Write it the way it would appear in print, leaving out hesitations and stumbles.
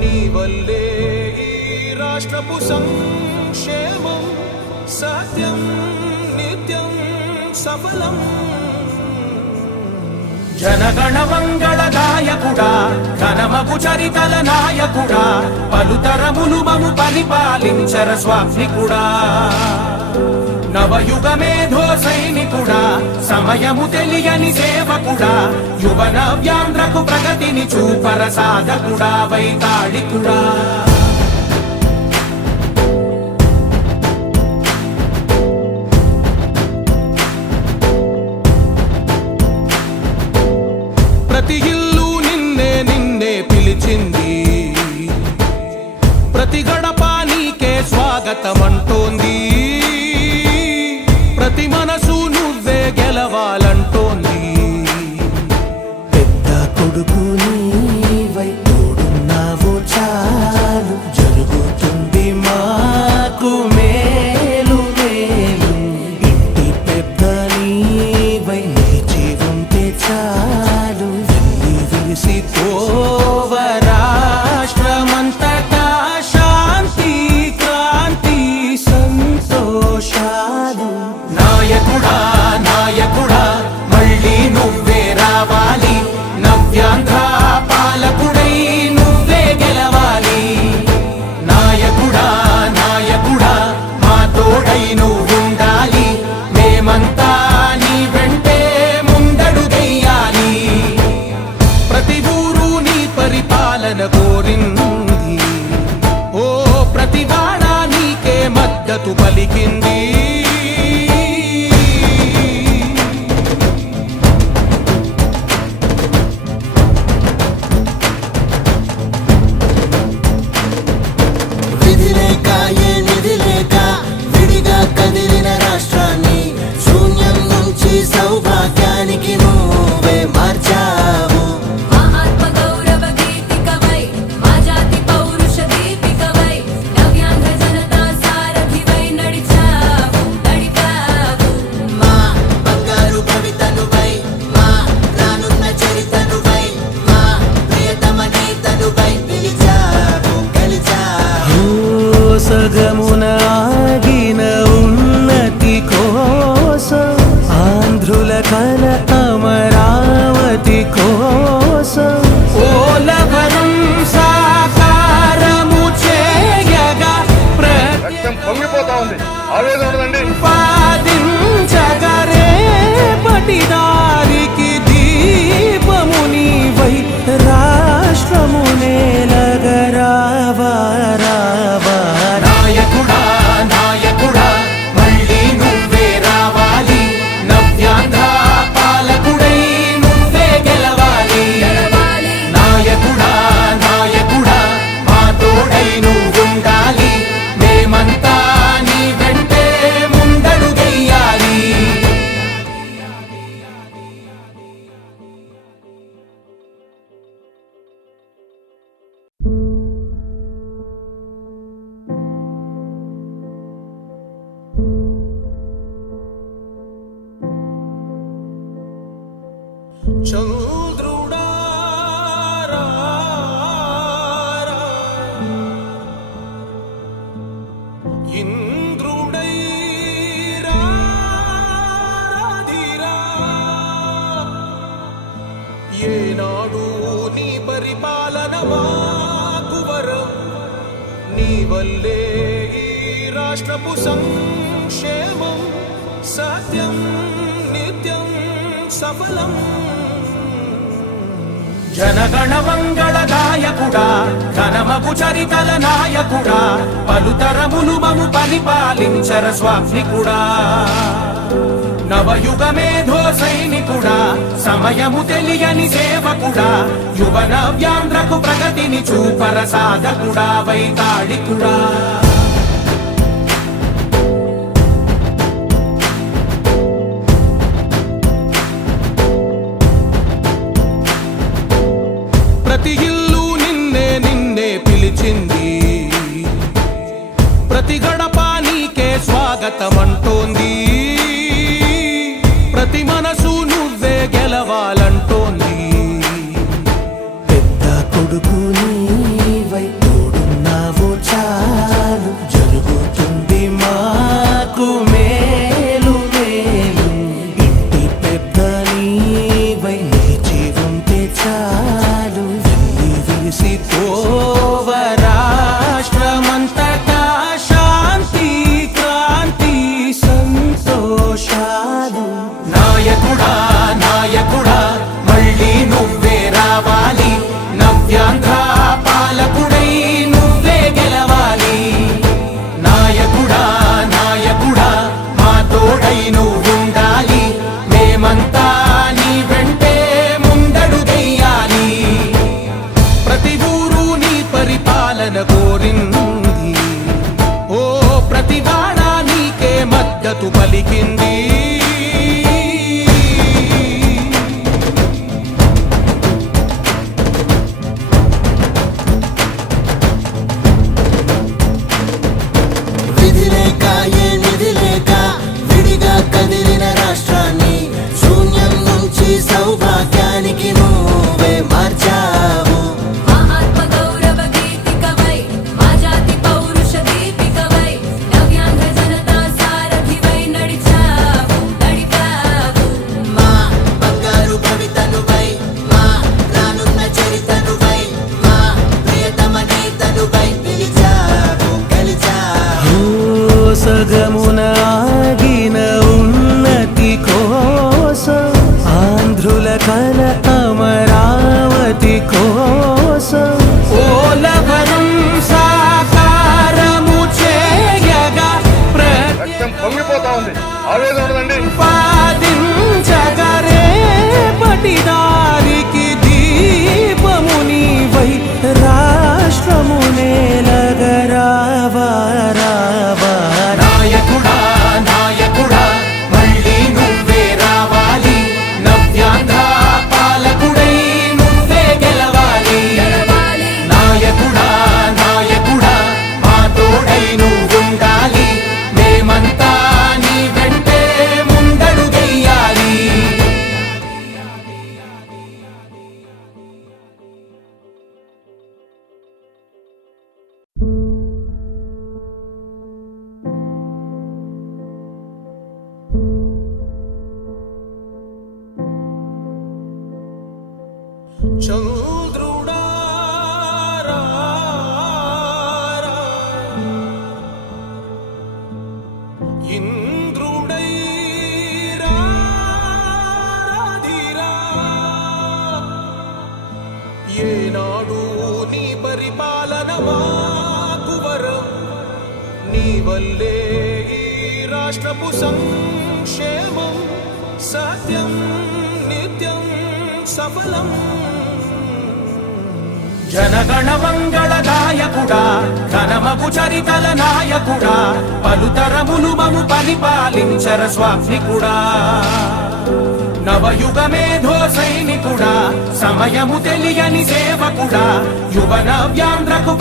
నీ వల్లే ఈ రాష్ట్రపు సంక్షేమం సత్యం నిత్యం సఫలం. జనగణ మంగళ గాయకుడా ఘనమగు చరితల నాయకుడా పలుతరములు మము పరిపాలించర స్వామికుడా. నవయుగ మేధో సైనికుడా సమయము తెలియని సేవకుడా యువన వ్యాంధ్రకు ప్రగతిని చూపర సాధకుడా వైతాళికుడా. ప్రతి ఇల్లు నిన్నే నిన్నే పిలిచింది, ప్రతి గడప నీకే స్వాగతమంటోంది, ప్రతి మనసు నువ్వే గెలవాలంటోంది. పెద్ద కొడుకు నీవై తోడున్నావు చాలు జరుగుతుంది మాకు మేలు మేలు. ఇంటి పెద్ద నీవై నిలిచి ఉంటే చాలు వెళ్ళి విరిసి పోవ రాష్ట్రమంతటా శాంతి క్రాంతి సంతోషాలు. నాయకుడా నాయకుడా మళ్ళీ నువ్వే రావాలి, నవ్యాంధ్ర పాలకుడై నువ్వే గెలవాలి. నాయకుడా నాయకుడా మా తోడై నువ్వుండాలి, మేమంతా నీ వెంటే ముందడుగెయ్యాలి. ప్రతి ఊరు నీ పరిపాలన కోరింది, ఓ ప్రతి వాడ నీకే మద్దతు పలికింది. విధి లేక ఏ నిధి లేక విడిగా కదిలిన రాష్ట్రాన్ని శూన్యం నుంచి సౌభాగ్యానికి నువ్వే మార్చావు. మా ఆత్మ గౌరవ గీతికవై మా జాతి పౌరుష దీపికవై నవ్యాంధ్ర జనతా సారథివై నడిచావు నడిపావు. మా బంగారు భవితనువై మా రానున్న చరితనువై మా ప్రియతమ నేతనువై పిలిచావు గెలిచావు. సగమున ఆగిన ఉన్నతి కోసం ఆంధ్రుల కల అమరావతి కోసం పోలవరం సాకారము చేయగా రక్తం పొంగిపోతా ఉంది, ఆవేదన ఉండదండి. ప్రతిపాదించగరే పటిదారికి దీపము నీవై రాష్ట్రము నేలగరావా రావా. నాయకుడా నాయకుడా మళ్ళీ నువ్వే రావాలి, నవ్యాంధ్ర పాలకుడై నువ్వే గెలవాలి. నాయకుడా నాయకుడా మా తోడై నువ్వుండాలి, మేమంతా నీ వెంటే ముందడుగెయ్యాలి. చంద్రుడా రా రా, ఇంద్రుడై రాధిరా. ఏనాడు నీ పరిపాలన మాకు వరం, నీ వల్లే ఈ రాష్ట్రపు సంక్షేమం సత్యం నిత్యం సఫలం. జనగణ మంగళ గాయకుడా ఘనమగు చరితల నాయకుడా పలుతరములు మము పరిపాలించర స్వామికుడా. నవయుగ మేధో సైనికుడా సమయము తెలియని సేవకుడా యువన వ్యాంధ్రకు ప్రగతిని చూపర సాధకుడా వైతాళికుడా. ప్రతి ఇల్లు నిన్నే నిన్నే పిలిచింది, ప్రతి గడప నీకే స్వాగతమంటోంది, ప్రతి మనసు నువ్వే గెలవాలంటోంది. పెద్ద కొడుకు నీవై మురిసిపోవ రాష్ట్రమంతటా శాంతి క్రాంతి సంతోషాలు. నాయకుడా నాయకుడా మళ్ళీ నువ్వే రావాలి, నవ్యాంధ్ర పాలకుడై నువ్వే గెలవాలి. నాయకుడా నాయకుడా మా తోడై నువ్వుండాలి, మేమంతా నీ వెంటే ముందడుగెయ్యాలి. ప్రతి ఊరు నీ పరిపాలన కోరింది, ఓ ప్రతివాడ నీకే మద్దతు పలికింది. విధి లేక ఏ నిధి లేక విడిగా కదిలిన రాష్ట్రాన్ని శూన్యం నుంచి సౌభాగ్యానికి నువ్వే మార్చావు. మా ఆత్మ గౌరవ గీతికవై మా జాతి పౌరుష దీపికవై నవ్యాంధ్ర జనతా సారథివై నడిచావు నడిపావు. మా బంగారు భవితనువై మా రానున్న చరితనువై మా ప్రియతమ నేతనువై పిలిచావు గెలిచావు. సగమున ఆగిన ఉన్నతి కోసం, ఆంధ్రుల కల అమరావతి కోసం, ఓలవరం సాకారము చేయగా రక్తం పొంగిపోతా ఉంది, ఆవేదన ఉండదండి. ప్రతిపాదించగరే పటిదారికి దీపము నీవై రాష్ట్రము నేలగరావా రావా. నాయకుడా నాయకుడా మళ్ళీ నువ్వే రావాలి, నవ్యాంధ్ర పాలకుడై నువ్వే గెలవాలి. నాయకుడా నాయకుడా మా తోడై నువ్వుండాలి, మేమంతా నీ వెంటే ముందడుగెయ్యాలి. చంద్రుడా రా రా, ఇంద్రుడై రాధిరా. ఏనాడు నీ పరిపాలన మాకు వరం, నీ వల్లే ఈ రాష్ట్రపు సంక్షేమం సత్యం నిత్యం సఫలం. జనగణ మంగళ గాయకుడా ఘనమగు చరితల నాయకుడా, పలుతరములు మము పరిపాలించర స్వామికుడా. నవయుగ మేధో సైనికుడా సమయము తెలియని సేవకుడా, యువ నవ్యాంధ్రకు